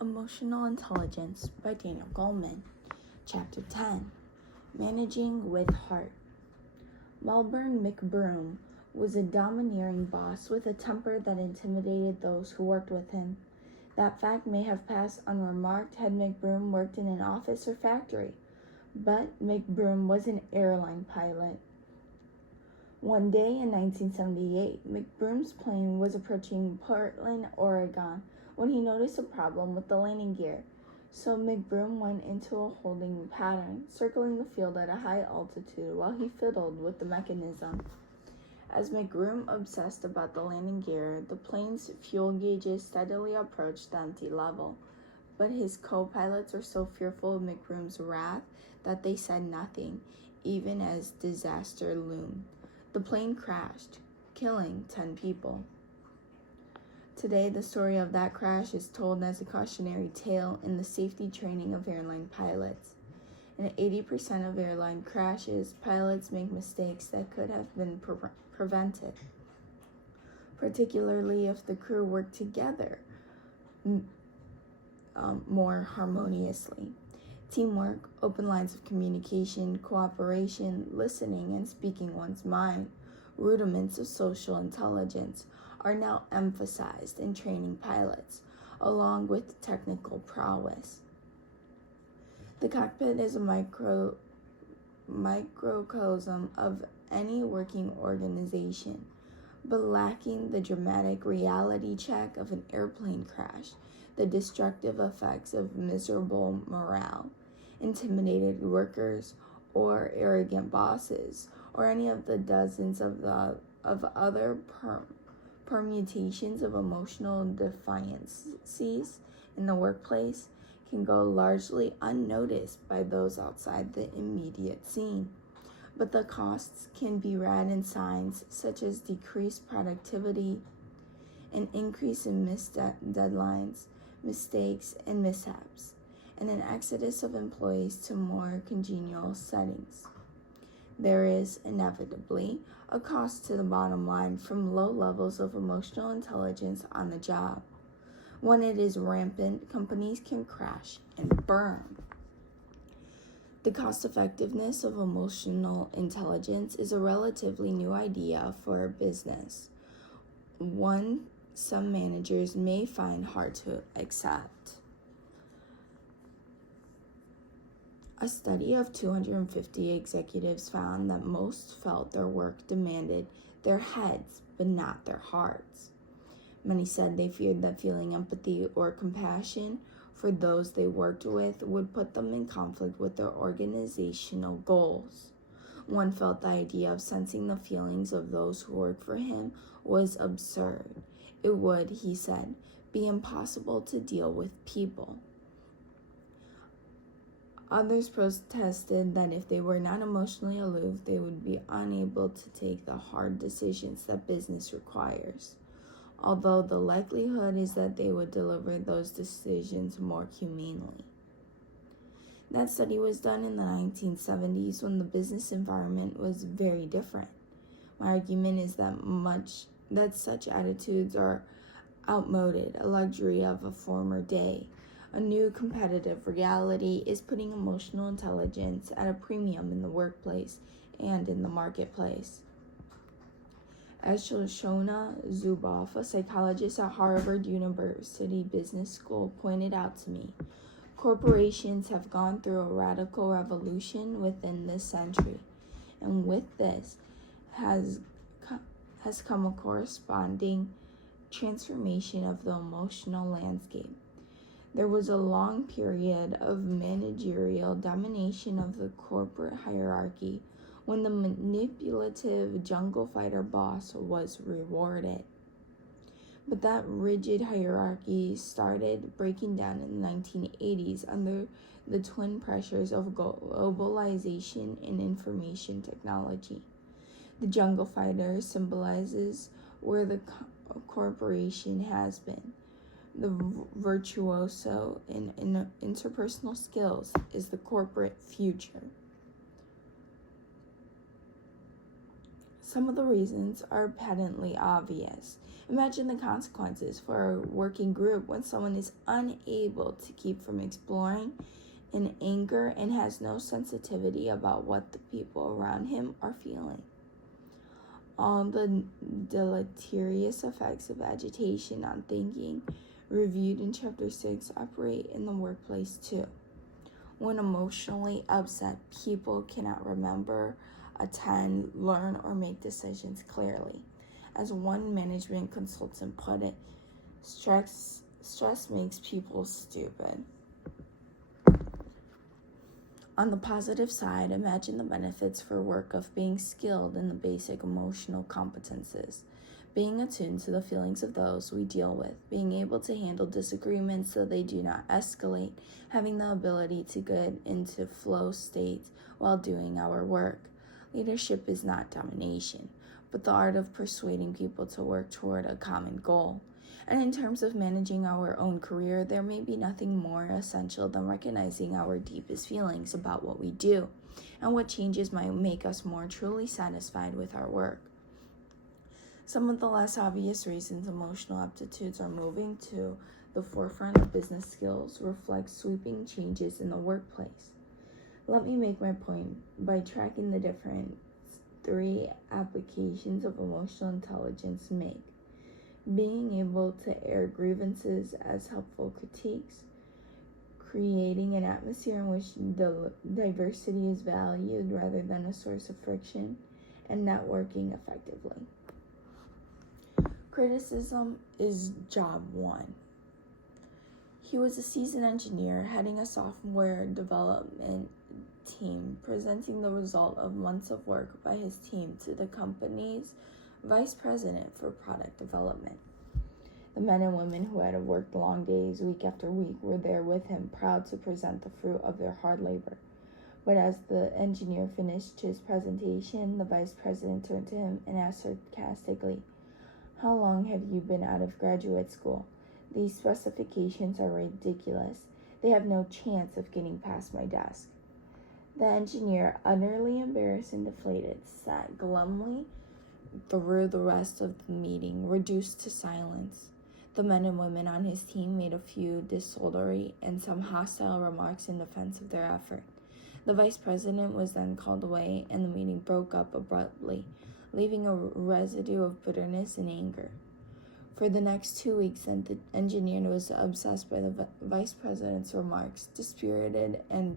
Emotional Intelligence by Daniel Goleman. Chapter 10. Managing with Heart. Melbourne McBroom was a domineering boss with a temper that intimidated those who worked with him. That fact may have passed unremarked had McBroom worked in an office or factory, but McBroom was an airline pilot. One day in 1978, McBroom's plane was approaching Portland, Oregon, when he noticed a problem with the landing gear. So McBroom went into a holding pattern, circling the field at a high altitude while he fiddled with the mechanism. As McBroom obsessed about the landing gear, the plane's fuel gauges steadily approached the empty level. But his co-pilots were so fearful of McBroom's wrath that they said nothing, even as disaster loomed. The plane crashed, killing 10 people. Today, the story of that crash is told as a cautionary tale in the safety training of airline pilots. In 80% of airline crashes, pilots make mistakes that could have been prevented, particularly if the crew worked together more harmoniously. Teamwork, open lines of communication, cooperation, listening and speaking one's mind, rudiments of social intelligence are now emphasized in training pilots, along with technical prowess. The cockpit is a microcosm of any working organization, but lacking the dramatic reality check of an airplane crash, the destructive effects of miserable morale, intimidated workers, or arrogant bosses, or any of the dozens of other permutations of emotional defiances in the workplace can go largely unnoticed by those outside the immediate scene. But the costs can be read in signs such as decreased productivity, an increase in missed deadlines, mistakes, and mishaps, and an exodus of employees to more congenial settings. There is, inevitably, a cost to the bottom line from low levels of emotional intelligence on the job. When it is rampant, companies can crash and burn. The cost-effectiveness of emotional intelligence is a relatively new idea for a business, one some managers may find hard to accept. A study of 250 executives found that most felt their work demanded their heads, but not their hearts. Many said they feared that feeling empathy or compassion for those they worked with would put them in conflict with their organizational goals. One felt the idea of sensing the feelings of those who worked for him was absurd. It would, he said, be impossible to deal with people. Others protested that if they were not emotionally aloof, they would be unable to take the hard decisions that business requires, although the likelihood is that they would deliver those decisions more humanely. That study was done in the 1970s when the business environment was very different. My argument is that such attitudes are outmoded, a luxury of a former day. A new competitive reality is putting emotional intelligence at a premium in the workplace and in the marketplace. As Shoshona Zuboff, a psychologist at Harvard University Business School, pointed out to me, corporations have gone through a radical revolution within this century, and with this has come a corresponding transformation of the emotional landscape. There was a long period of managerial domination of the corporate hierarchy when the manipulative jungle fighter boss was rewarded. But that rigid hierarchy started breaking down in the 1980s under the twin pressures of globalization and information technology. The jungle fighter symbolizes where the corporation has been. The virtuoso in interpersonal skills is the corporate future. Some of the reasons are patently obvious. Imagine the consequences for a working group when someone is unable to keep from exploring in anger and has no sensitivity about what the people around him are feeling. All the deleterious effects of agitation on thinking, reviewed in Chapter 6, operate in the workplace too. When emotionally upset, people cannot remember, attend, learn, or make decisions clearly. As one management consultant put it, stress makes people stupid. On the positive side, imagine the benefits for work of being skilled in the basic emotional competences, being attuned to the feelings of those we deal with, being able to handle disagreements so they do not escalate, having the ability to get into flow states while doing our work. Leadership is not domination, but the art of persuading people to work toward a common goal. And in terms of managing our own career, there may be nothing more essential than recognizing our deepest feelings about what we do and what changes might make us more truly satisfied with our work. Some of the less obvious reasons emotional aptitudes are moving to the forefront of business skills reflect sweeping changes in the workplace. Let me make my point by tracking the different 3 applications of emotional intelligence make. Being able to air grievances as helpful critiques, creating an atmosphere in which the diversity is valued rather than a source of friction, and networking effectively. Criticism is job 1. He was a seasoned engineer heading a software development team, presenting the result of months of work by his team to the company's vice president for product development. The men and women who had worked long days, week after week, were there with him, proud to present the fruit of their hard labor. But as the engineer finished his presentation, the vice president turned to him and asked sarcastically, "How long have you been out of graduate school? These specifications are ridiculous. They have no chance of getting past my desk." The engineer, utterly embarrassed and deflated, sat glumly through the rest of the meeting, reduced to silence. The men and women on his team made a few desultory and some hostile remarks in defense of their effort. The vice president was then called away, and the meeting broke up abruptly, leaving a residue of bitterness and anger. For the next 2 weeks, the engineer was obsessed by the vice president's remarks. Dispirited and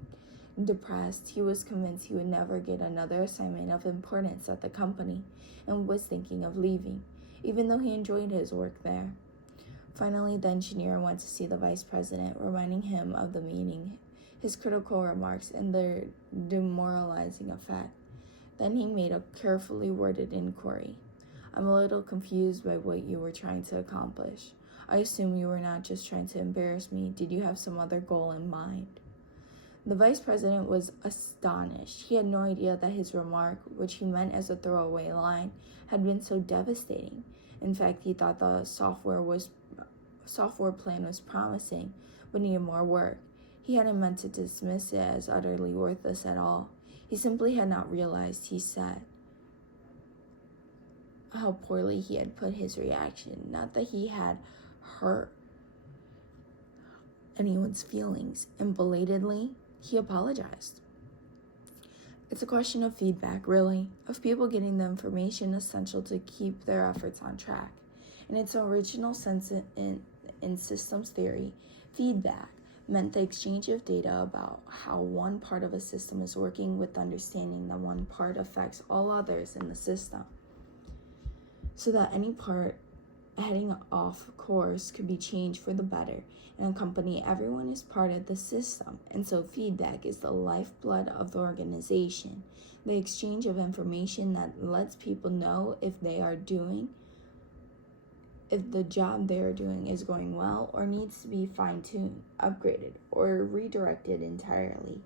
depressed, he was convinced he would never get another assignment of importance at the company and was thinking of leaving, even though he enjoyed his work there. Finally, the engineer went to see the vice president, reminding him of the meeting, his critical remarks, and their demoralizing effect. Then he made a carefully worded inquiry. "I'm a little confused by what you were trying to accomplish. I assume you were not just trying to embarrass me. Did you have some other goal in mind?" The vice president was astonished. He had no idea that his remark, which he meant as a throwaway line, had been so devastating. In fact, he thought the software plan was promising, but needed more work. He hadn't meant to dismiss it as utterly worthless at all. He simply had not realized, he said, how poorly he had put his reaction. Not that he had hurt anyone's feelings, and belatedly, he apologized. It's a question of feedback, really, of people getting the information essential to keep their efforts on track. In its original sense in systems theory, feedback meant the exchange of data about how one part of a system is working with understanding that one part affects all others in the system, so that any part heading off course could be changed for the better. In a company, everyone is part of the system, and so feedback is the lifeblood of the organization, the exchange of information that lets people know if the job they are doing is going well or needs to be fine-tuned, upgraded, or redirected entirely.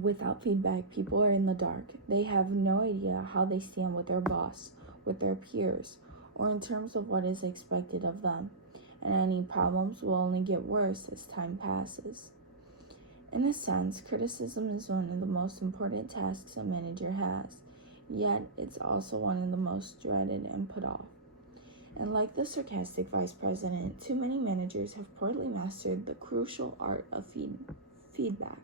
Without feedback, people are in the dark. They have no idea how they stand with their boss, with their peers, or in terms of what is expected of them, and any problems will only get worse as time passes. In a sense, criticism is one of the most important tasks a manager has, yet it's also one of the most dreaded and put off. And like the sarcastic vice president, too many managers have poorly mastered the crucial art of feedback.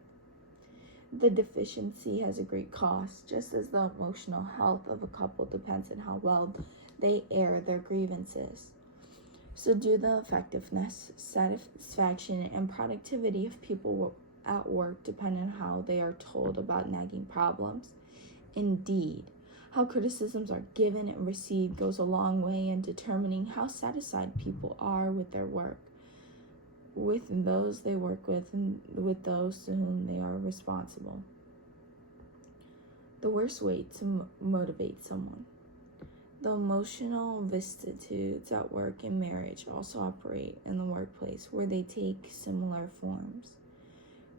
The deficiency has a great cost, just as the emotional health of a couple depends on how well they air their grievances. So do the effectiveness, satisfaction, and productivity of people at work depend on how they are told about nagging problems? Indeed, how criticisms are given and received goes a long way in determining how satisfied people are with their work, with those they work with, and with those to whom they are responsible. The worst way to motivate someone. The emotional vicissitudes at work and marriage also operate in the workplace, where they take similar forms.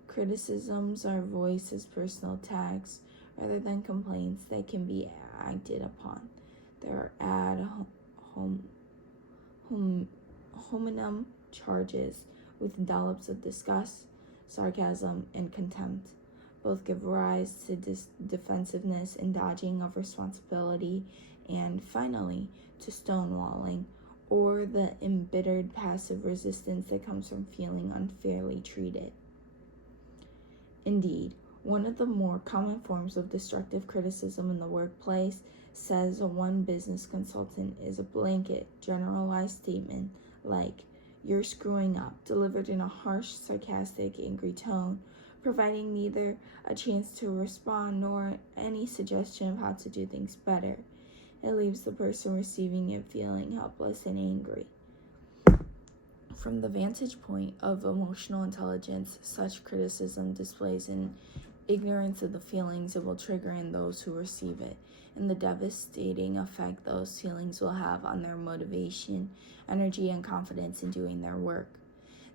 Criticisms are voiced as personal attacks rather than complaints that can be acted upon. There are ad hominem charges with dollops of disgust, sarcasm, and contempt. Both give rise to defensiveness and dodging of responsibility, and finally to stonewalling, or the embittered passive resistance that comes from feeling unfairly treated. Indeed, one of the more common forms of destructive criticism in the workplace, says one business consultant, is a blanket, generalized statement like, "You're screwing up," delivered in a harsh, sarcastic, angry tone, providing neither a chance to respond nor any suggestion of how to do things better. It leaves the person receiving it feeling helpless and angry. From the vantage point of emotional intelligence, such criticism displays an ignorance of the feelings it will trigger in those who receive it, and the devastating effect those feelings will have on their motivation, energy, and confidence in doing their work.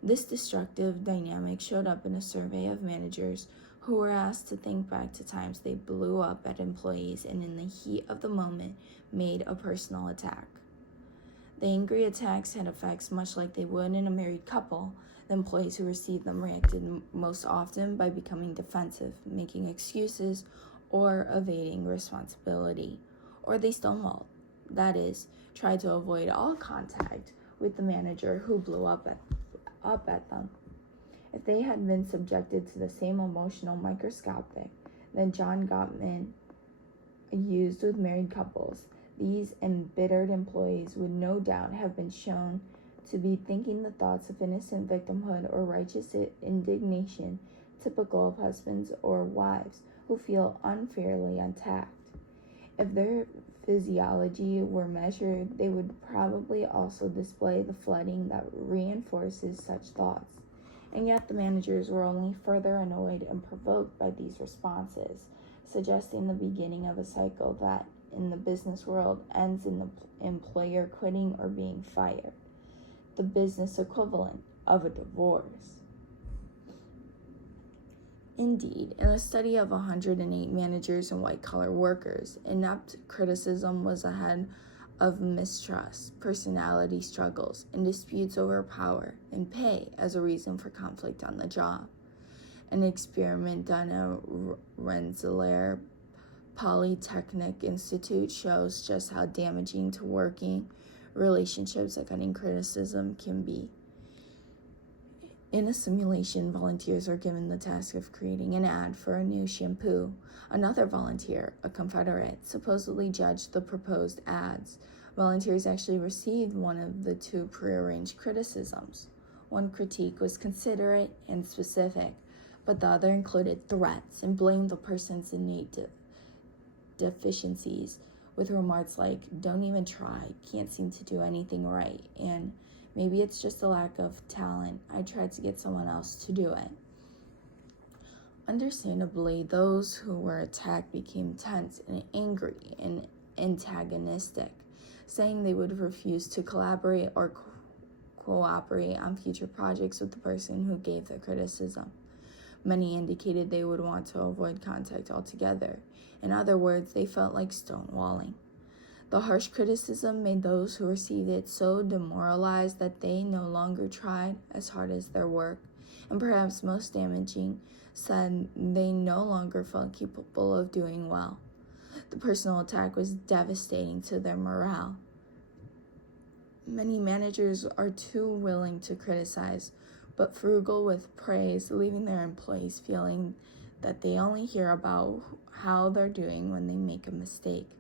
This destructive dynamic showed up in a survey of managers who were asked to think back to times they blew up at employees and in the heat of the moment made a personal attack. The angry attacks had effects much like they would in a married couple. The employees who received them reacted most often by becoming defensive, making excuses, or evading responsibility. Or they stonewalled, that is, tried to avoid all contact with the manager who blew up at them. If they had been subjected to the same emotional microscopic that John Gottman used with married couples, these embittered employees would no doubt have been shown to be thinking the thoughts of innocent victimhood or righteous indignation typical of husbands or wives who feel unfairly attacked. If their physiology were measured, they would probably also display the flooding that reinforces such thoughts. And yet the managers were only further annoyed and provoked by these responses, suggesting the beginning of a cycle that, in the business world, ends in the employer quitting or being fired, the business equivalent of a divorce. Indeed, in a study of 108 managers and white-collar workers, inept criticism was ahead of mistrust, personality struggles, and disputes over power and pay as a reason for conflict on the job. An experiment done at Rensselaer Polytechnic Institute shows just how damaging to working relationships that cutting criticism can be. In a simulation, volunteers are given the task of creating an ad for a new shampoo. Another volunteer, a Confederate, supposedly judged the proposed ads. Volunteers actually received one of the two prearranged criticisms. One critique was considerate and specific, but the other included threats and blamed the person's innate deficiencies with remarks like, "Don't even try, can't seem to do anything right," and "Maybe it's just a lack of talent. I tried to get someone else to do it." Understandably, those who were attacked became tense and angry and antagonistic, saying they would refuse to collaborate or cooperate on future projects with the person who gave the criticism. Many indicated they would want to avoid contact altogether. In other words, they felt like stonewalling. The harsh criticism made those who received it so demoralized that they no longer tried as hard as their work, and perhaps most damaging, said they no longer felt capable of doing well. The personal attack was devastating to their morale. Many managers are too willing to criticize, but frugal with praise, leaving their employees feeling that they only hear about how they're doing when they make a mistake.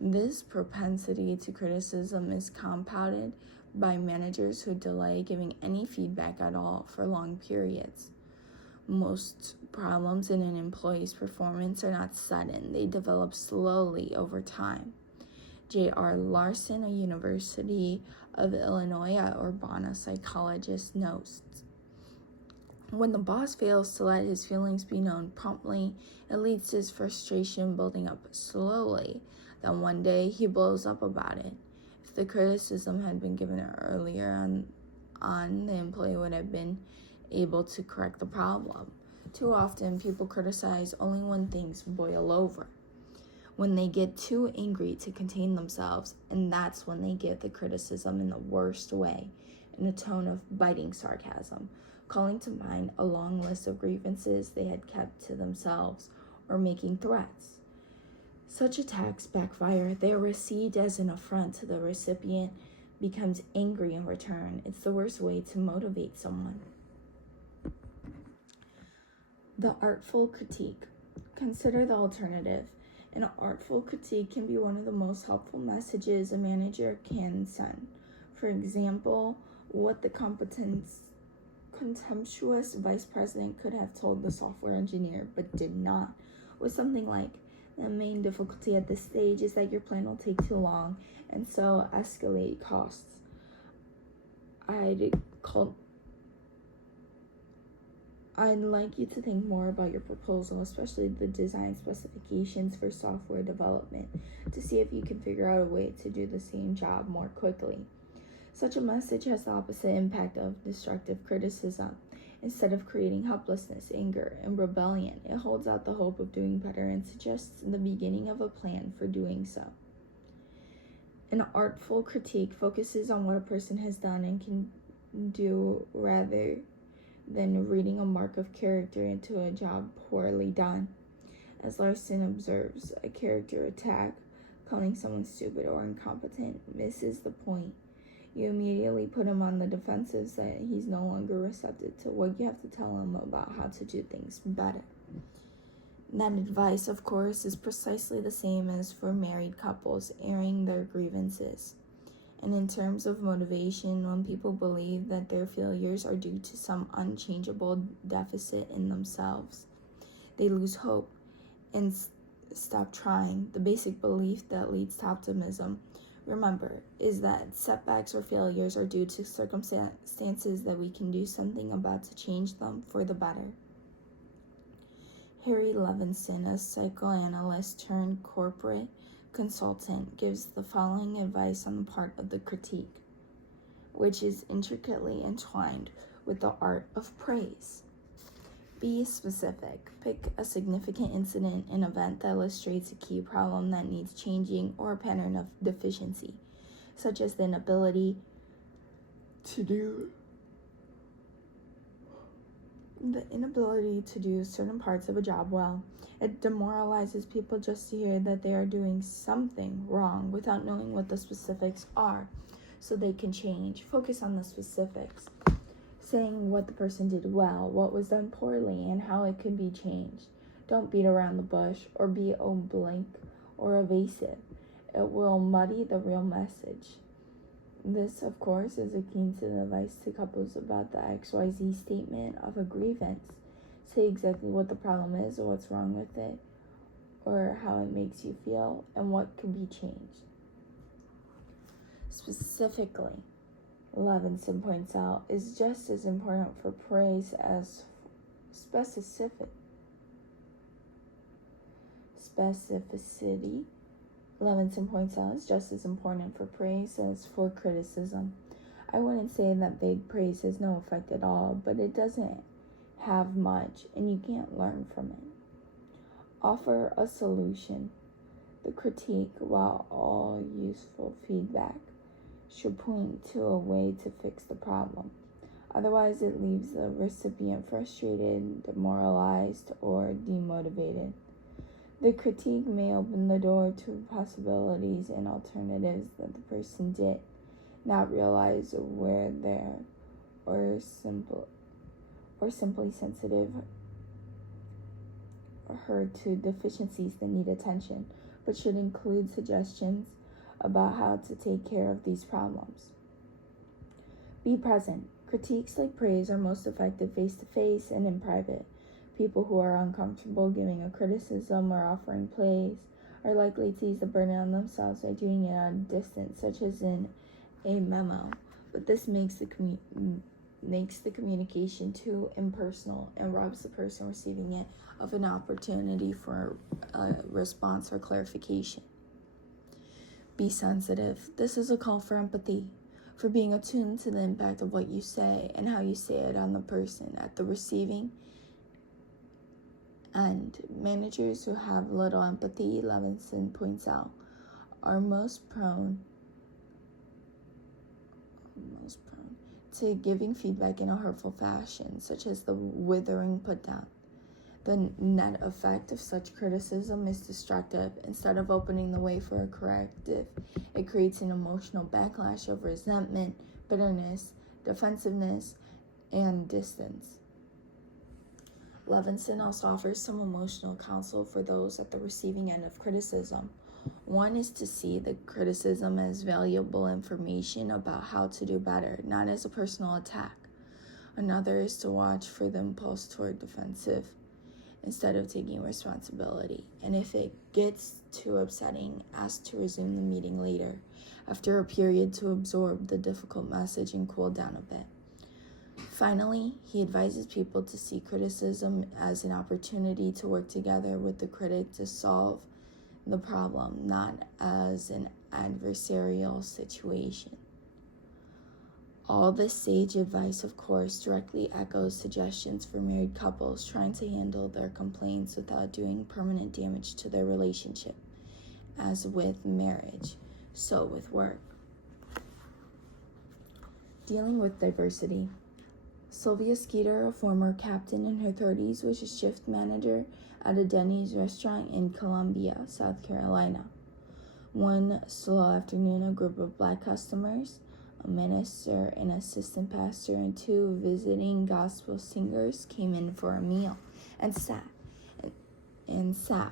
This propensity to criticism is compounded by managers who delay giving any feedback at all for long periods. Most problems in an employee's performance are not sudden, they develop slowly over time. J.R. Larson, a University of Illinois at Urbana psychologist, notes, when the boss fails to let his feelings be known promptly, it leads to his frustration building up slowly. Then one day he blows up about it. If the criticism had been given earlier on, the employee would have been able to correct the problem. Too often, people criticize only when things boil over, when they get too angry to contain themselves, and that's when they give the criticism in the worst way, in a tone of biting sarcasm, calling to mind a long list of grievances they had kept to themselves, or making threats. Such attacks backfire. They are received as an affront to the recipient, becomes angry in return. It's the worst way to motivate someone. The artful critique. Consider the alternative. An artful critique can be one of the most helpful messages a manager can send. For example, what the contemptuous vice president could have told the software engineer but did not was something like, the main difficulty at this stage is that your plan will take too long and so escalate costs. I'd like you to think more about your proposal, especially the design specifications for software development, to see if you can figure out a way to do the same job more quickly. Such a message has the opposite impact of destructive criticism. Instead of creating helplessness, anger, and rebellion, it holds out the hope of doing better and suggests the beginning of a plan for doing so. An artful critique focuses on what a person has done and can do rather than reading a mark of character into a job poorly done. As Larson observes, a character attack, calling someone stupid or incompetent, misses the point. You immediately put him on the defensive so that he's no longer receptive to what you have to tell him about how to do things better. That advice, of course, is precisely the same as for married couples airing their grievances. And in terms of motivation, when people believe that their failures are due to some unchangeable deficit in themselves, they lose hope and stop trying. The basic belief that leads to optimism, remember, is that setbacks or failures are due to circumstances that we can do something about to change them for the better. Harry Levinson, a psychoanalyst turned corporate consultant, gives the following advice on the part of the critique, which is intricately entwined with the art of praise. Be specific. Pick a significant incident, an event that illustrates a key problem that needs changing, or a pattern of deficiency, such as the inability to do certain parts of a job well. It demoralizes people just to hear that they are doing something wrong without knowing what the specifics are, so they can change. Focus on the specifics, saying what the person did well, what was done poorly, and how it could be changed. Don't beat around the bush or be oblique or evasive. It will muddy the real message. This, of course, is akin to the advice to couples about the XYZ statement of a grievance. Say exactly what the problem is or what's wrong with it, or how it makes you feel, and what can be changed. Specifically, Levinson points out, is just as important for praise as specificity. Levinson points out is just as important for praise as for criticism. I wouldn't say that vague praise has no effect at all, but it doesn't have much, and you can't learn from it. Offer a solution. The critique, while all useful feedback, should point to a way to fix the problem. Otherwise, it leaves the recipient frustrated, demoralized, or demotivated. The critique may open the door to possibilities and alternatives that the person did not realize were there, or simply sensitive her to deficiencies that need attention, but should include suggestions about how to take care of these problems. Be present. Critiques like praise are most effective face-to-face and in private. People who are uncomfortable giving a criticism or offering praise are likely to ease the burden on themselves by doing it at a distance, such as in a memo. But this makes the communication too impersonal and robs the person receiving it of an opportunity for a response or clarification. Be sensitive. This is a call for empathy, for being attuned to the impact of what you say and how you say it on the person at the receiving end. Managers who have little empathy, Levinson points out, are most prone to giving feedback in a hurtful fashion, such as the withering put down. The net effect of such criticism is destructive. Instead of opening the way for a corrective, it creates an emotional backlash of resentment, bitterness, defensiveness, and distance. Levinson also offers some emotional counsel for those at the receiving end of criticism. One is to see the criticism as valuable information about how to do better, not as a personal attack. Another is to watch for the impulse toward defensive instead of taking responsibility. And if it gets too upsetting, ask to resume the meeting later, after a period to absorb the difficult message and cool down a bit. Finally, he advises people to see criticism as an opportunity to work together with the critic to solve the problem, not as an adversarial situation. All this sage advice, of course, directly echoes suggestions for married couples trying to handle their complaints without doing permanent damage to their relationship. As with marriage, so with work. Dealing with diversity. Sylvia Skeeter, a former captain in her 30s, was a shift manager at a Denny's restaurant in Columbia, South Carolina. One slow afternoon, a group of Black customers, a minister, an assistant pastor, and two visiting gospel singers came in for a meal and sat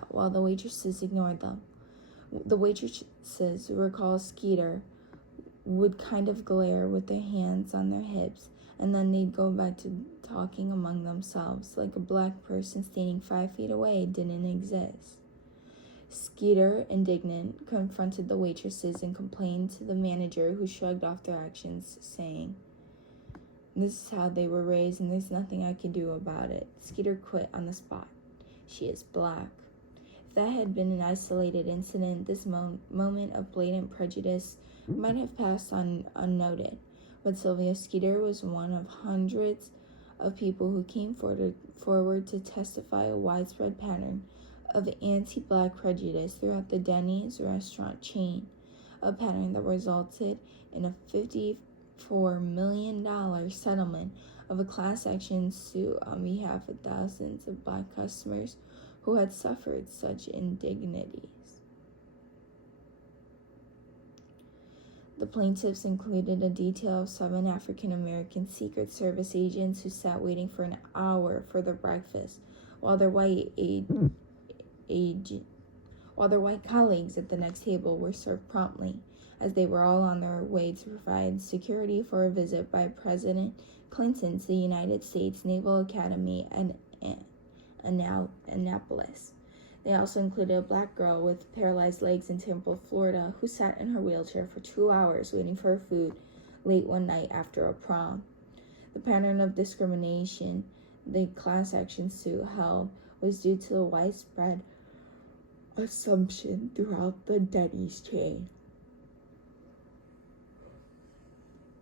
while the waitresses ignored them. The waitresses, recall Skeeter, would kind of glare with their hands on their hips, and then they'd go back to talking among themselves like a Black person standing 5 feet away didn't exist. Skeeter, indignant, confronted the waitresses and complained to the manager, who shrugged off their actions, saying, "This is how they were raised and there's nothing I can do about it." Skeeter quit on the spot. She is Black. If that had been an isolated incident, this moment of blatant prejudice might have passed unnoted. But Sylvia Skeeter was one of hundreds of people who came forward to testify a widespread pattern of anti-Black prejudice throughout the Denny's restaurant chain, a pattern that resulted in a $54 million settlement of a class action suit on behalf of thousands of Black customers who had suffered such indignities. The plaintiffs included a detail of 7 African-American Secret Service agents who sat waiting for an hour for their breakfast, while their white colleagues at the next table were served promptly, as they were all on their way to provide security for a visit by President Clinton to the United States Naval Academy at Annapolis. They also included a Black girl with paralyzed legs in Tampa, Florida, who sat in her wheelchair for 2 hours waiting for her food late one night after a prom. The pattern of discrimination the class action suit held was due to the widespread assumption throughout the Denny's chain,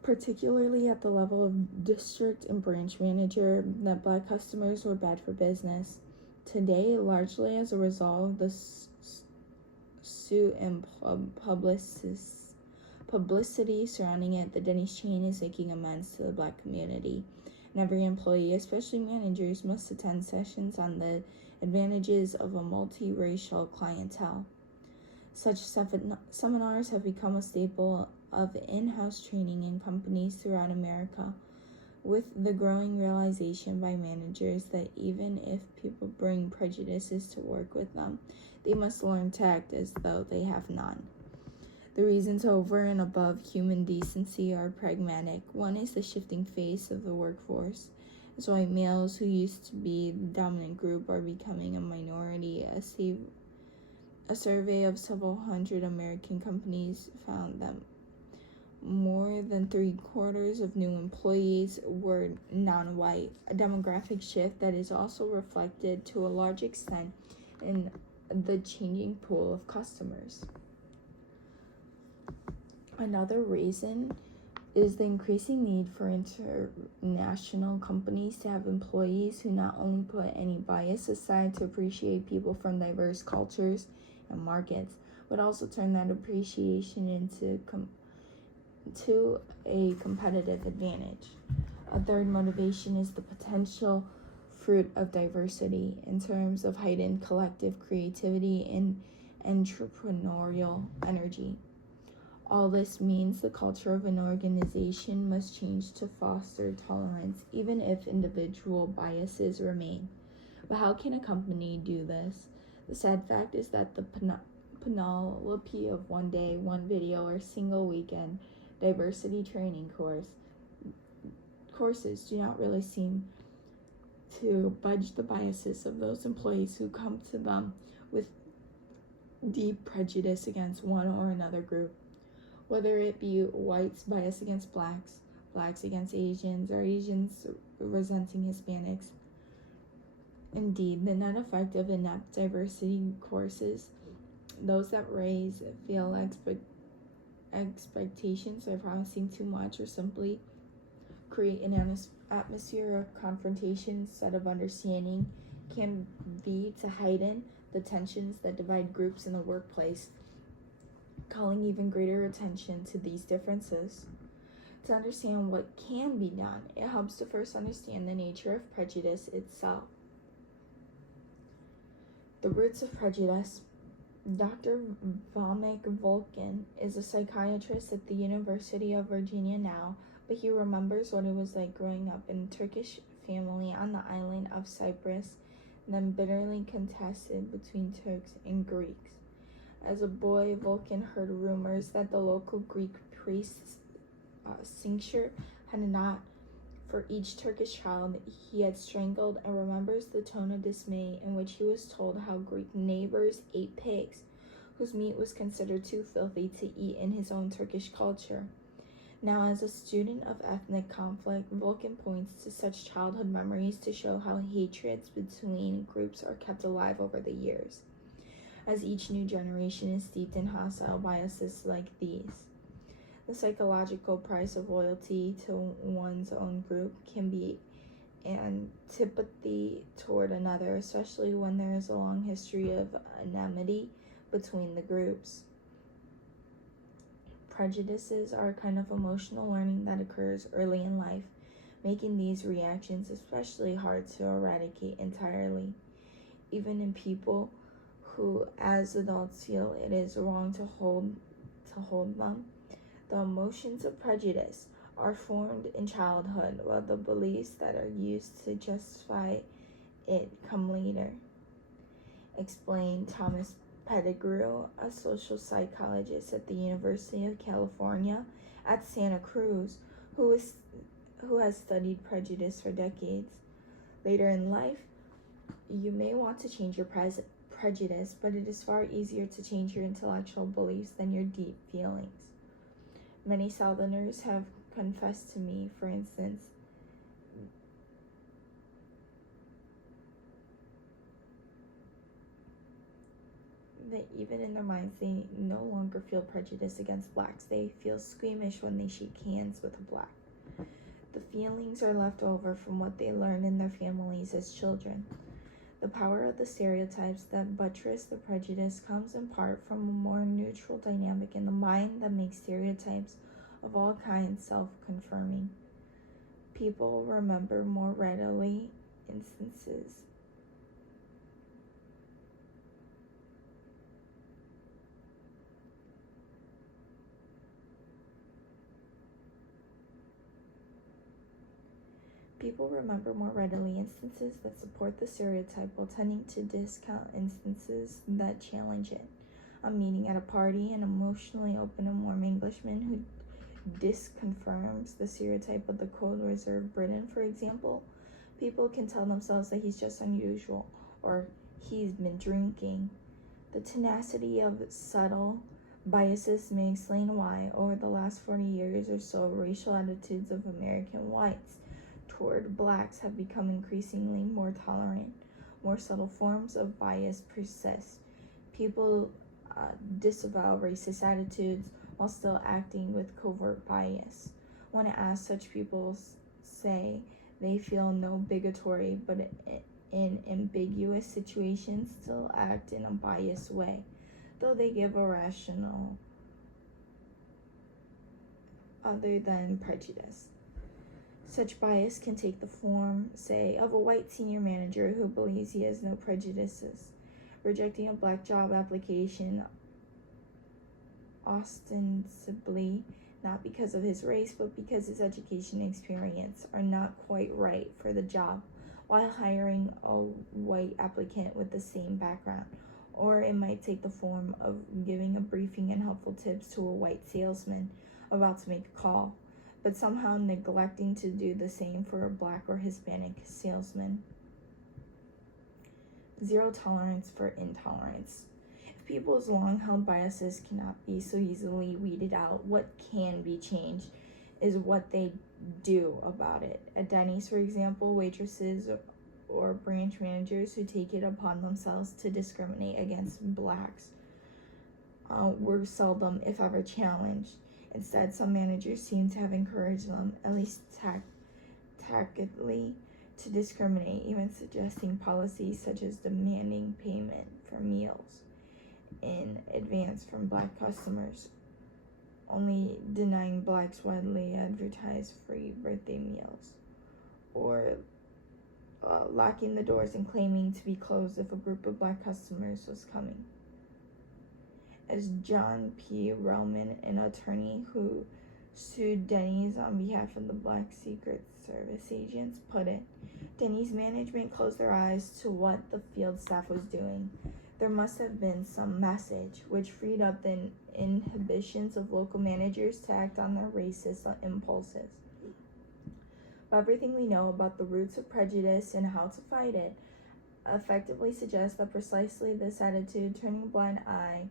particularly at the level of district and branch manager, that Black customers were bad for business. Today, largely as a result of the suit and publicity surrounding it, the Denny's chain is making amends to the Black community. And every employee, especially managers, must attend sessions on the advantages of a multiracial clientele. Such seminars have become a staple of in-house training in companies throughout America, with the growing realization by managers that even if people bring prejudices to work with them, they must learn to act as though they have none. The reasons over and above human decency are pragmatic. One is the shifting face of the workforce, as white males who used to be the dominant group are becoming a minority. A survey of several hundred American companies found that more than 3/4 of new employees were non-white, a demographic shift that is also reflected to a large extent in the changing pool of customers. Another reason is the increasing need for international companies to have employees who not only put any bias aside to appreciate people from diverse cultures and markets, but also turn that appreciation into a competitive advantage. A third motivation is the potential fruit of diversity in terms of heightened collective creativity and entrepreneurial energy. All this means the culture of an organization must change to foster tolerance, even if individual biases remain. But how can a company do this? The sad fact is that the panoply of one day, one video, or single weekend diversity training courses do not really seem to budge the biases of those employees who come to them with deep prejudice against one or another group. Whether it be whites bias against blacks, blacks against Asians, or Asians resenting Hispanics. Indeed, the net effect of inept diversity courses, those that raise fail expectations by promising too much or simply create an atmosphere of confrontation instead of understanding, can be to heighten the tensions that divide groups in the workplace, calling even greater attention to these differences. To understand what can be done, it helps to first understand the nature of prejudice itself. The roots of prejudice. Dr. Vomik Volkan is a psychiatrist at the University of Virginia now, but he remembers what it was like growing up in a Turkish family on the island of Cyprus, then bitterly contested between Turks and Greeks. As a boy, Volkan heard rumors that the local Greek priest's cincture had a knot for each Turkish child he had strangled, and remembers the tone of dismay in which he was told how Greek neighbors ate pigs, whose meat was considered too filthy to eat in his own Turkish culture. Now, as a student of ethnic conflict, Volkan points to such childhood memories to show how hatreds between groups are kept alive over the years, as each new generation is steeped in hostile biases like these. The psychological price of loyalty to one's own group can be antipathy toward another, especially when there is a long history of enmity between the groups. Prejudices are a kind of emotional learning that occurs early in life, making these reactions especially hard to eradicate entirely, even in people who as adults feel it is wrong to hold them. The emotions of prejudice are formed in childhood, while the beliefs that are used to justify it come later. Explained Thomas Pettigrew, a social psychologist at the University of California at Santa Cruz, who has studied prejudice for decades. Later in life, you may want to change your prejudice, but it is far easier to change your intellectual beliefs than your deep feelings. Many Southerners have confessed to me, for instance, that even in their minds they no longer feel prejudice against blacks. They feel squeamish when they shake hands with a black. The feelings are left over from what they learned in their families as children. The power of the stereotypes that buttress the prejudice comes in part from a more neutral dynamic in the mind that makes stereotypes of all kinds self-confirming. People remember more readily instances that support the stereotype while tending to discount instances that challenge it. I'm meeting at a party an emotionally open and warm Englishman who disconfirms the stereotype of the cold reserved Briton, for example. People can tell themselves that he's just unusual or he's been drinking. The tenacity of subtle biases may explain why, over the last 40 years or so, racial attitudes of American whites toward blacks have become increasingly more tolerant. More subtle forms of bias persist. People disavow racist attitudes while still acting with covert bias. When asked, such people say they feel no bigotry, but in ambiguous situations still act in a biased way, though they give a rationale other than prejudice. Such bias can take the form, say, of a white senior manager who believes he has no prejudices, rejecting a black job application ostensibly not because of his race, but because his education and experience are not quite right for the job, while hiring a white applicant with the same background. Or it might take the form of giving a briefing and helpful tips to a white salesman about to make a call, but somehow neglecting to do the same for a black or Hispanic salesman. Zero tolerance for intolerance. If people's long-held biases cannot be so easily weeded out, what can be changed is what they do about it. At Denny's, for example, waitresses or branch managers who take it upon themselves to discriminate against blacks were seldom, if ever, challenged. Instead, some managers seem to have encouraged them, at least tacitly, to discriminate, even suggesting policies such as demanding payment for meals in advance from black customers, only denying blacks widely advertised free birthday meals, or locking the doors and claiming to be closed if a group of black customers was coming. As John P. Relman, an attorney who sued Denny's on behalf of the black Secret Service agents, put it, Denny's management closed their eyes to what the field staff was doing. There must have been some message which freed up the inhibitions of local managers to act on their racist impulses. But everything we know about the roots of prejudice and how to fight it effectively suggests that precisely this attitude, turning a blind eye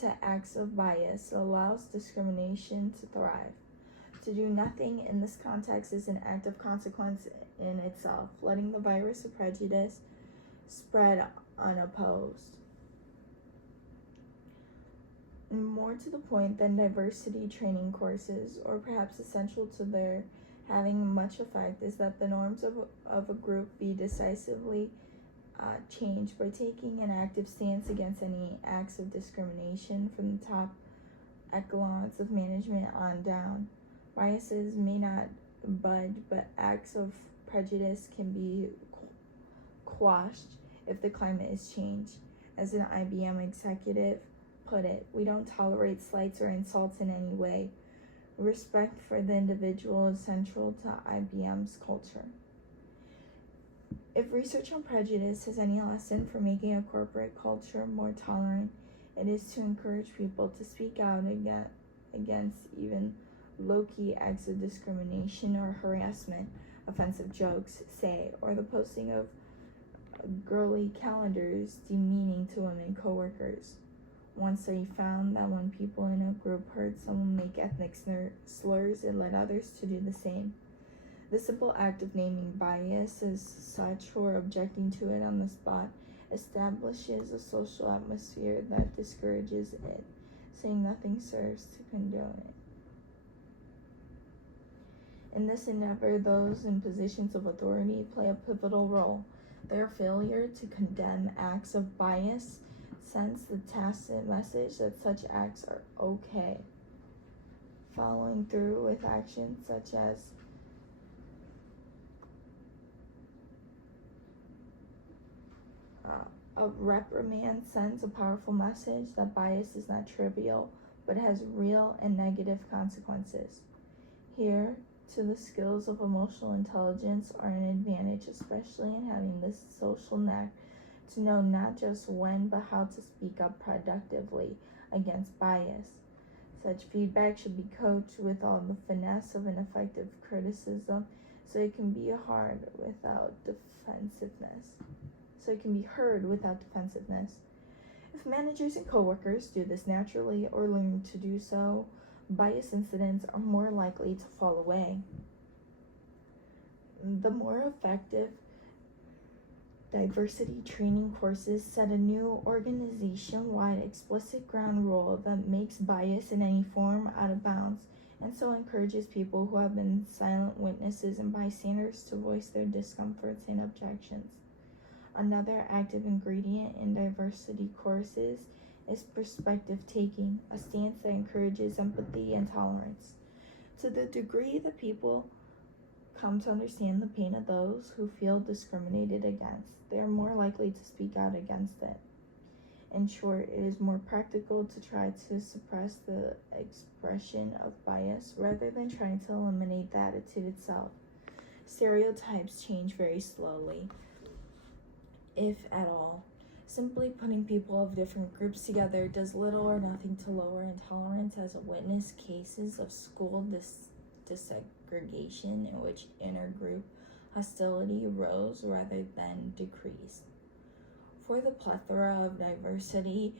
to acts of bias, allows discrimination to thrive. To do nothing in this context is an act of consequence in itself, letting the virus of prejudice spread unopposed. More to the point than diversity training courses, or perhaps essential to their having much effect, is that the norms of a group be decisively changed by taking an active stance against any acts of discrimination from the top echelons of management on down. Biases may not bud, but acts of prejudice can be quashed if the climate is changed. As an IBM executive put it, we don't tolerate slights or insults in any way. Respect for the individual is central to IBM's culture. If research on prejudice has any lesson for making a corporate culture more tolerant, it is to encourage people to speak out against even low-key acts of discrimination or harassment, offensive jokes, say, or the posting of girly calendars demeaning to women coworkers. One study found that when people in a group heard someone make ethnic slurs, it led others to do the same. The simple act of naming bias as such or objecting to it on the spot establishes a social atmosphere that discourages it, saying nothing serves to condone it. In this endeavor, those in positions of authority play a pivotal role. Their failure to condemn acts of bias sends the tacit message that such acts are okay. Following through with actions such as a reprimand sends a powerful message that bias is not trivial but has real and negative consequences. Here, to the skills of emotional intelligence are an advantage, especially in having this social knack to know not just when but how to speak up productively against bias. Such feedback should be coached with all the finesse of an effective criticism so it can be heard without defensiveness. If managers and coworkers do this naturally or learn to do so, bias incidents are more likely to fall away. The more effective diversity training courses set a new organization-wide explicit ground rule that makes bias in any form out of bounds, and so encourages people who have been silent witnesses and bystanders to voice their discomforts and objections. Another active ingredient in diversity courses is perspective taking, a stance that encourages empathy and tolerance. To the degree that people come to understand the pain of those who feel discriminated against, they are more likely to speak out against it. In short, it is more practical to try to suppress the expression of bias rather than trying to eliminate the attitude itself. Stereotypes change very slowly, if at all. Simply putting people of different groups together does little or nothing to lower intolerance, as witnessed cases of school desegregation in which intergroup hostility rose rather than decreased. For the plethora of diversity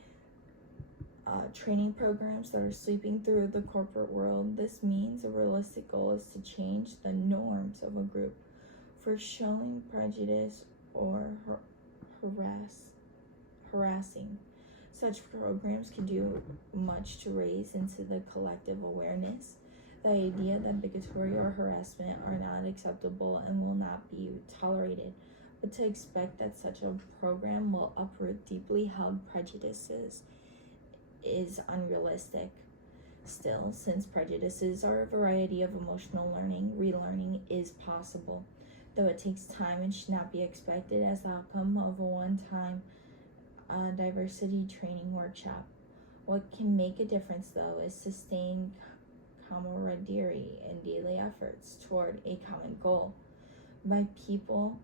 training programs that are sweeping through the corporate world, this means a realistic goal is to change the norms of a group for showing prejudice or harassing. Such programs can do much to raise into the collective awareness the idea that bigotry or harassment are not acceptable and will not be tolerated, but to expect that such a program will uproot deeply held prejudices is unrealistic. Still, since prejudices are a variety of emotional learning, relearning is possible, though it takes time and should not be expected as the outcome of a one-time diversity training workshop. What can make a difference, though, is sustained camaraderie and daily efforts toward a common goal by people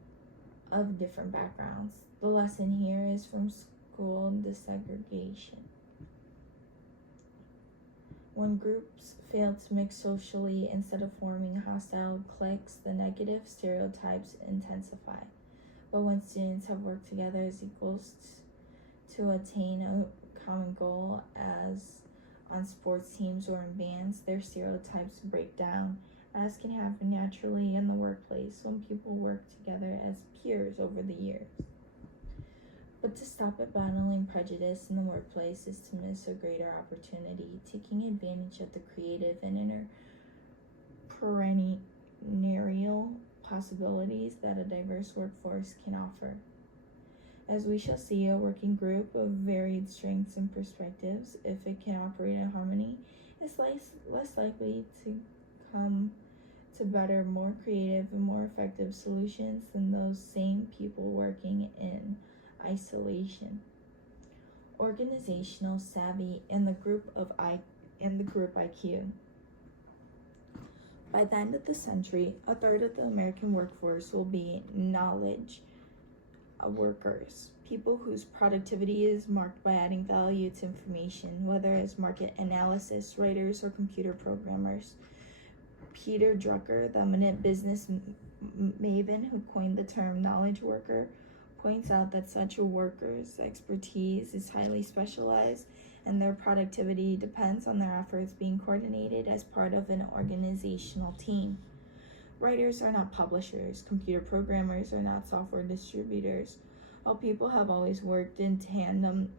of different backgrounds. The lesson here is from school desegregation. When groups fail to mix socially instead of forming hostile cliques, the negative stereotypes intensify. But when students have worked together as equals to attain a common goal, as on sports teams or in bands, their stereotypes break down, as can happen naturally in the workplace when people work together as peers over the years. But to stop at battling prejudice in the workplace is to miss a greater opportunity, taking advantage of the creative and perennial possibilities that a diverse workforce can offer. As we shall see, a working group of varied strengths and perspectives, if it can operate in harmony, is less likely to come to better, more creative, and more effective solutions than those same people working in isolation. Organizational savvy and the group IQ. By the end of the century, a third of the American workforce will be knowledge workers, people whose productivity is marked by adding value to information, whether as market analysis, writers, or computer programmers. Peter Drucker, the eminent business maven who coined the term knowledge worker, points out that such a worker's expertise is highly specialized and their productivity depends on their efforts being coordinated as part of an organizational team. Writers are not publishers, computer programmers are not software distributors. While people have always worked in tandem,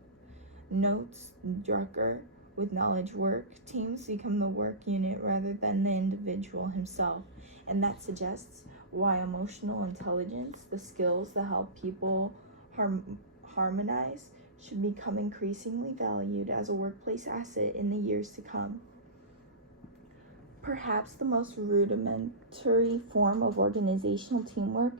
notes Drucker, with knowledge work, teams become the work unit rather than the individual himself, and that suggests why emotional intelligence, the skills that help people harmonize, should become increasingly valued as a workplace asset in the years to come. Perhaps the most rudimentary form of organizational teamwork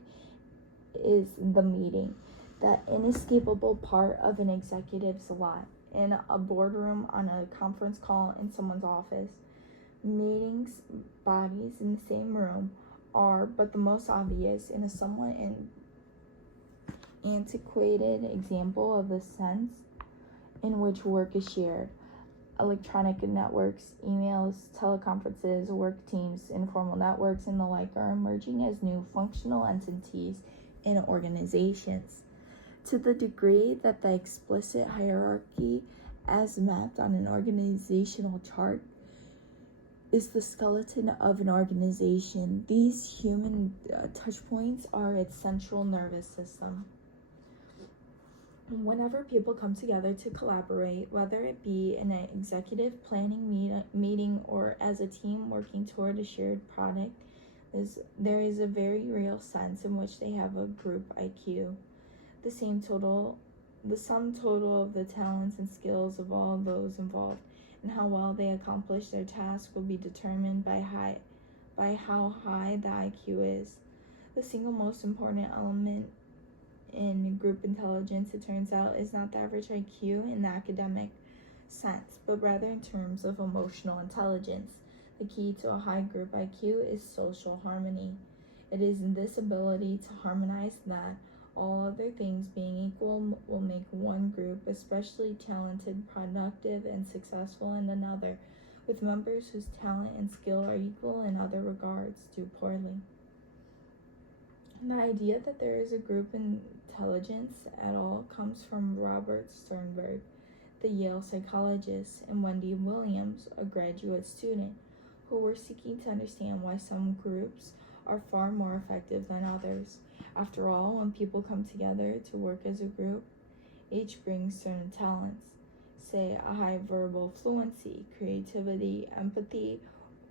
is the meeting, that inescapable part of an executive's life. In a boardroom, on a conference call, in someone's office. Meetings, bodies in the same room, are but the most obvious and a somewhat antiquated example of the sense in which work is shared. Electronic networks, emails, teleconferences, work teams, informal networks, and the like are emerging as new functional entities in organizations. To the degree that the explicit hierarchy, as mapped on an organizational chart, is the skeleton of an organization, these human touchpoints are its central nervous system. Whenever people come together to collaborate, whether it be in an executive planning meeting or as a team working toward a shared product, there is a very real sense in which they have a group IQ. The sum total of the talents and skills of all those involved and how well they accomplish their task will be determined by how high the IQ is. The single most important element in group intelligence, it turns out, is not the average IQ in the academic sense, but rather in terms of emotional intelligence. The key to a high group IQ is social harmony. It is in this ability to harmonize that, all other things being equal, will make one group especially talented, productive, and successful, and another, with members whose talent and skill are equal in other regards, do poorly. The idea that there is a group intelligence at all comes from Robert Sternberg, the Yale psychologist, and Wendy Williams, a graduate student, who were seeking to understand why some groups are far more effective than others. After all, when people come together to work as a group, each brings certain talents, say a high verbal fluency, creativity, empathy,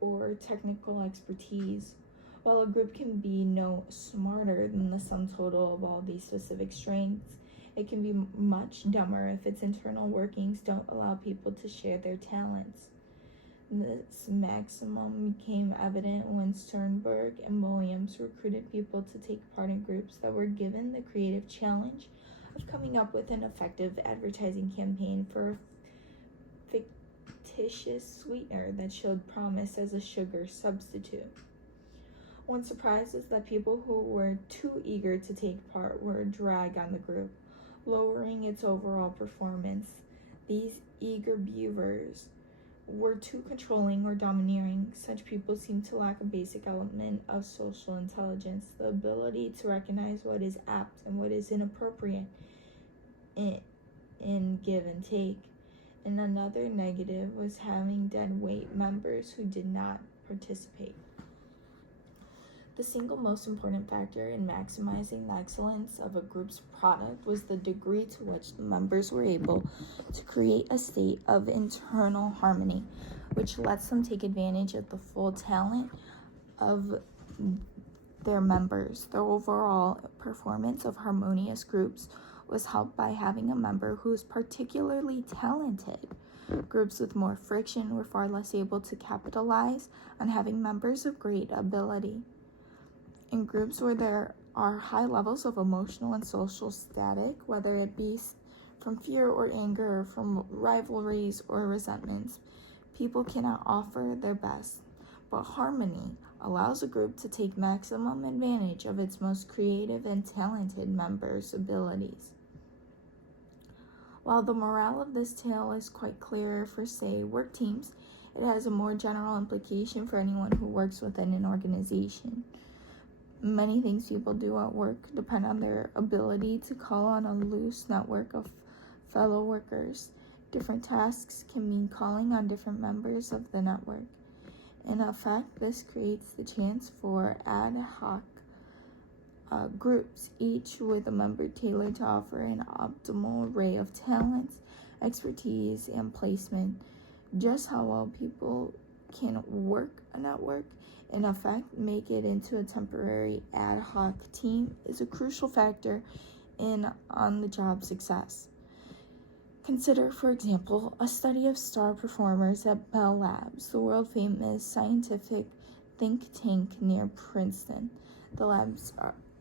or technical expertise. While a group can be no smarter than the sum total of all these specific strengths, it can be much dumber if its internal workings don't allow people to share their talents. This maximum became evident when Sternberg and Williams recruited people to take part in groups that were given the creative challenge of coming up with an effective advertising campaign for a fictitious sweetener that showed promise as a sugar substitute. One surprise is that people who were too eager to take part were a drag on the group, lowering its overall performance. These eager beavers were too controlling or domineering. Such people seem to lack a basic element of social intelligence, the ability to recognize what is apt and what is inappropriate in give and take. And another negative was having dead weight members who did not participate. The single most important factor in maximizing the excellence of a group's product was the degree to which the members were able to create a state of internal harmony, which lets them take advantage of the full talent of their members. The overall performance of harmonious groups was helped by having a member who was particularly talented. Groups with more friction were far less able to capitalize on having members of great ability. In groups where there are high levels of emotional and social static, whether it be from fear or anger, from rivalries or resentments, people cannot offer their best. But harmony allows a group to take maximum advantage of its most creative and talented members' abilities. While the morale of this tale is quite clear for, say, work teams, it has a more general implication for anyone who works within an organization. Many things people do at work depend on their ability to call on a loose network of fellow workers. Different tasks can mean calling on different members of the network. In effect, this creates the chance for ad hoc groups, each with a member tailored to offer an optimal array of talents, expertise, and placement. Just how well people can work a network, in effect make it into a temporary ad hoc team, is a crucial factor in on-the-job success. Consider, for example, a study of star performers at Bell Labs, the world-famous scientific think tank near Princeton. The labs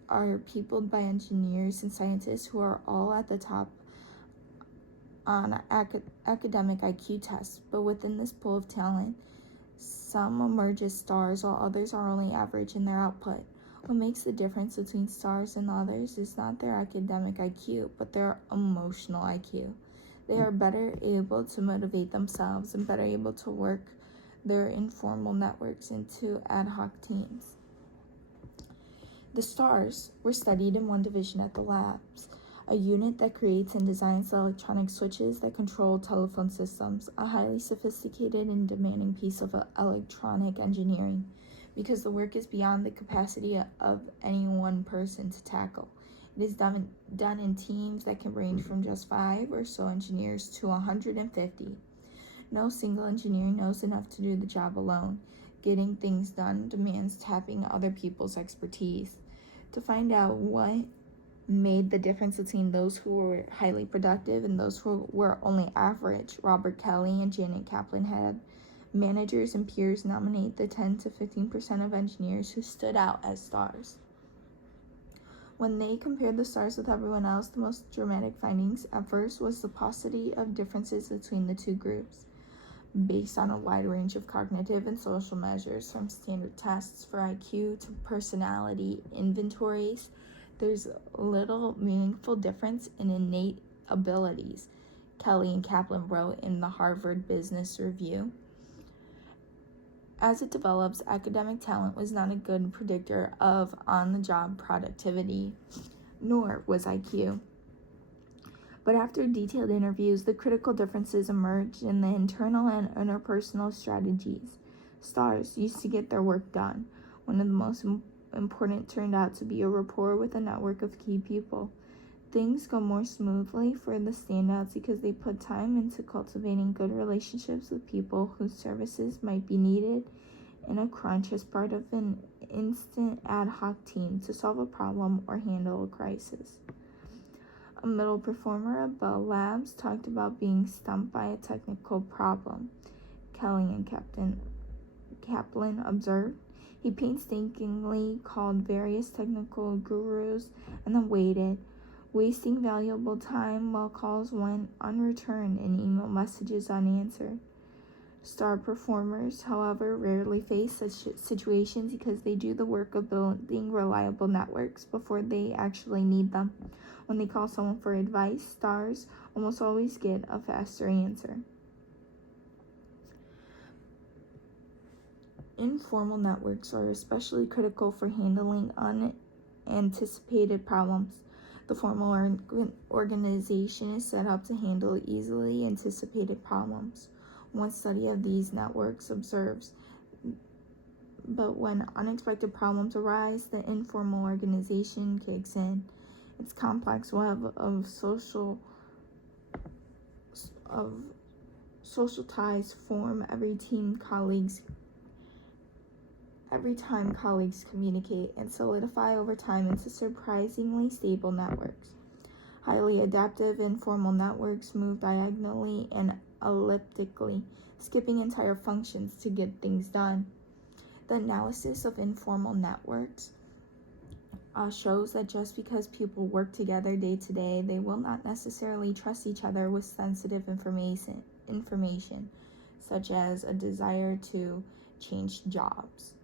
are peopled by engineers and scientists who are all at the top on academic IQ tests, but within this pool of talent, some emerge as stars while others are only average in their output. What makes the difference between stars and others is not their academic IQ, but their emotional IQ. They are better able to motivate themselves and better able to work their informal networks into ad hoc teams. The stars were studied in one division at the labs, a unit that creates and designs the electronic switches that control telephone systems, a highly sophisticated and demanding piece of electronic engineering, because the work is beyond the capacity of any one person to tackle. It is done in teams that can range from just 5 or so engineers to 150. No single engineer knows enough to do the job alone. Getting things done demands tapping other people's expertise. To find out what made the difference between those who were highly productive and those who were only average, Robert Kelly and Janet Kaplan had managers and peers nominate the 10 to 15% of engineers who stood out as stars. When they compared the stars with everyone else, the most dramatic findings at first was the paucity of differences between the two groups. Based on a wide range of cognitive and social measures, from standard tests for IQ to personality inventories, there's little meaningful difference in innate abilities, Kelly and Kaplan wrote in the Harvard Business Review. As it develops, academic talent was not a good predictor of on-the-job productivity, nor was IQ. But after detailed interviews, the critical differences emerged in the internal and interpersonal strategies. Stars used to get their work done. One of the most important turned out to be a rapport with a network of key people. Things go more smoothly for the standouts because they put time into cultivating good relationships with people whose services might be needed in a crunch as part of an instant ad hoc team to solve a problem or handle a crisis. A middle performer at Bell Labs talked about being stumped by a technical problem. Kelly and Kaplan observed. He painstakingly called various technical gurus and then waited, wasting valuable time while calls went unreturned and email messages unanswered. Star performers, however, rarely face such situations because they do the work of building reliable networks before they actually need them. When they call someone for advice, stars almost always get a faster answer. Informal networks are especially critical for handling unanticipated problems. The formal organization is set up to handle easily anticipated problems. One study of these networks observes, but when unexpected problems arise, the informal organization kicks in. Its complex web of social ties form every time colleagues communicate and solidify over time into surprisingly stable networks. Highly adaptive informal networks move diagonally and elliptically, skipping entire functions to get things done. The analysis of informal networks shows that just because people work together day to day, they will not necessarily trust each other with sensitive information, such as a desire to change jobs,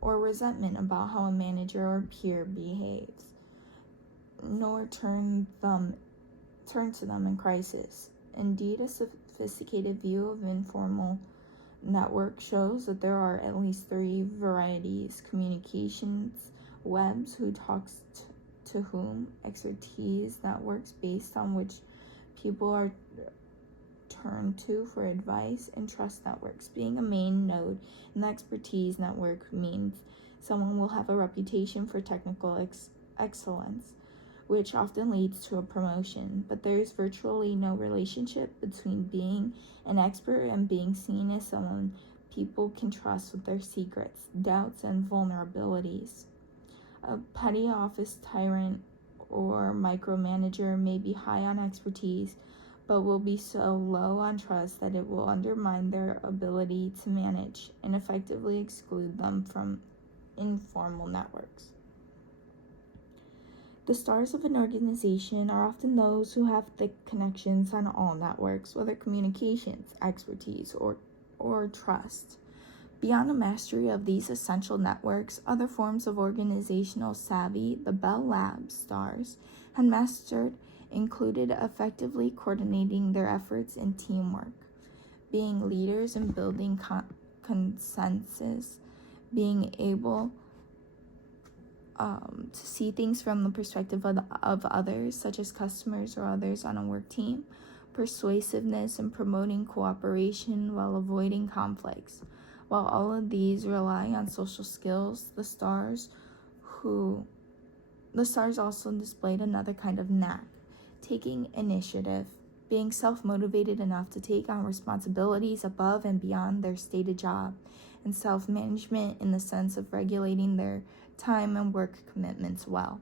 or resentment about how a manager or peer behaves, nor turn to them in crisis. Indeed, a sophisticated view of informal network shows that there are at least 3 varieties: communications webs, who talks to whom, expertise networks based on which people are turned to for advice, and trust networks. Being a main node in the expertise network means someone will have a reputation for technical excellence, which often leads to a promotion. But there is virtually no relationship between being an expert and being seen as someone people can trust with their secrets, doubts, and vulnerabilities. A petty office tyrant or micromanager may be high on expertise, but will be so low on trust that it will undermine their ability to manage and effectively exclude them from informal networks. The stars of an organization are often those who have thick connections on all networks, whether communications, expertise, or trust. Beyond a mastery of these essential networks, other forms of organizational savvy the Bell Labs stars had mastered included effectively coordinating their efforts in teamwork, being leaders in building consensus, being able to see things from the perspective of others, such as customers or others on a work team, persuasiveness, and promoting cooperation while avoiding conflicts. While all of these rely on social skills, the stars also displayed another kind of knack, taking initiative, being self-motivated enough to take on responsibilities above and beyond their stated job, and self-management in the sense of regulating their time and work commitments well.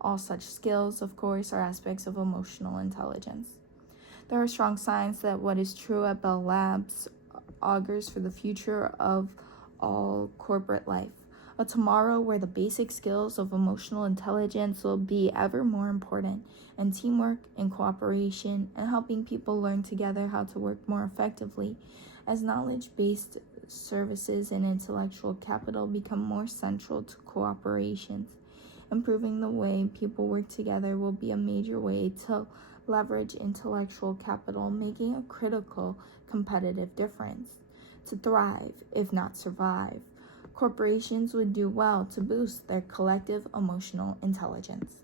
All such skills, of course, are aspects of emotional intelligence. There are strong signs that what is true at Bell Labs augurs for the future of all corporate life. A tomorrow where the basic skills of emotional intelligence will be ever more important, and teamwork and cooperation and helping people learn together how to work more effectively as knowledge-based services and intellectual capital become more central to cooperations. Improving the way people work together will be a major way to leverage intellectual capital, making a critical competitive difference. To thrive, if not survive, corporations would do well to boost their collective emotional intelligence.